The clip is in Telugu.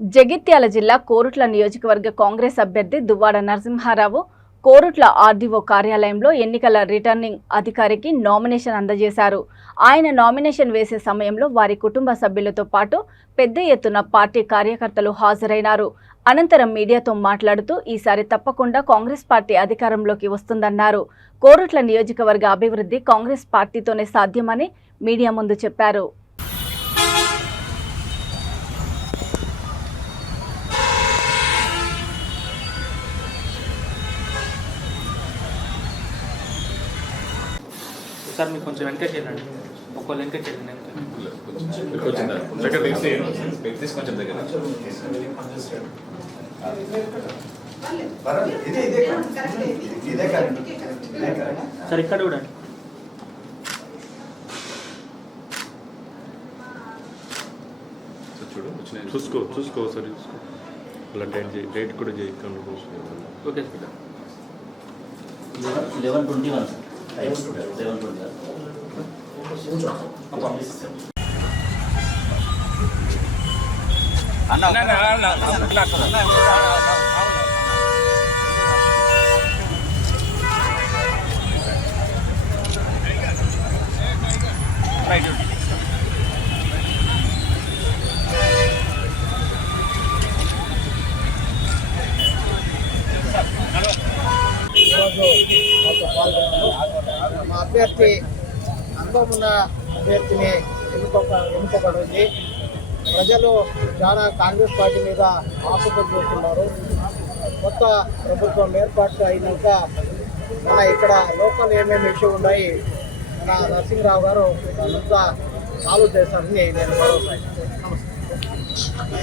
జగిత్యాల జిల్లా కోరుట్ల నియోజకవర్గ కాంగ్రెస్ అభ్యర్థి దువ్వాడ నరసింహారావు కోరుట్ల ఆర్డీఓ కార్యాలయంలో ఎన్నికల రిటర్నింగ్ అధికారికి నామినేషన్ అందజేశారు. ఆయన నామినేషన్ వేసే సమయంలో వారి కుటుంబ సభ్యులతో పాటు పెద్ద ఎత్తున పార్టీ కార్యకర్తలు హాజరైనారు. అనంతరం మీడియాతో మాట్లాడుతూ ఈసారి తప్పకుండా కాంగ్రెస్ పార్టీ అధికారంలోకి వస్తుందన్నారు. కోరుట్ల నియోజకవర్గ అభివృద్ధి కాంగ్రెస్ పార్టీతోనే సాధ్యమని మీడియా ముందు చెప్పారు. సార్ మీకు కొంచెం వెనక చేయండి ఒక్కళ్ళు వెనక చేయండి వెనక వచ్చిందా దగ్గర తీసి కొంచెం దగ్గర పర్వాలేదు. ఇదే ఇదే కరెక్ట్. ఇదే కరెక్ట్. ఇదే కరెక్ట్. సార్ ఇక్కడ చూడండి చూడు చూసుకో చూసుకో ఒకసారి చూసుకో అలా డైట్ చేయి డైట్ కూడా చేయి. Okay eleven twenty one eleven twenty one ఈరోజు మాతో పాల్గొన్నారు మా అభ్యర్థి అనుభవం ఉన్న అభ్యర్థిని ఎన్నుకోక ఎన్నుకోబడింది. ప్రజలు చాలా కాంగ్రెస్ పార్టీ మీద ఆసక్తి చూస్తున్నారు. కొత్త ప్రభుత్వం ఏర్పాటు అయినాక మన ఇక్కడ లోకల్ ఏమేమి ఇష్యూ ఉన్నాయి మన నరసింహరావు గారు అంతా సాల్వ్ చేస్తారని నేను భరోసా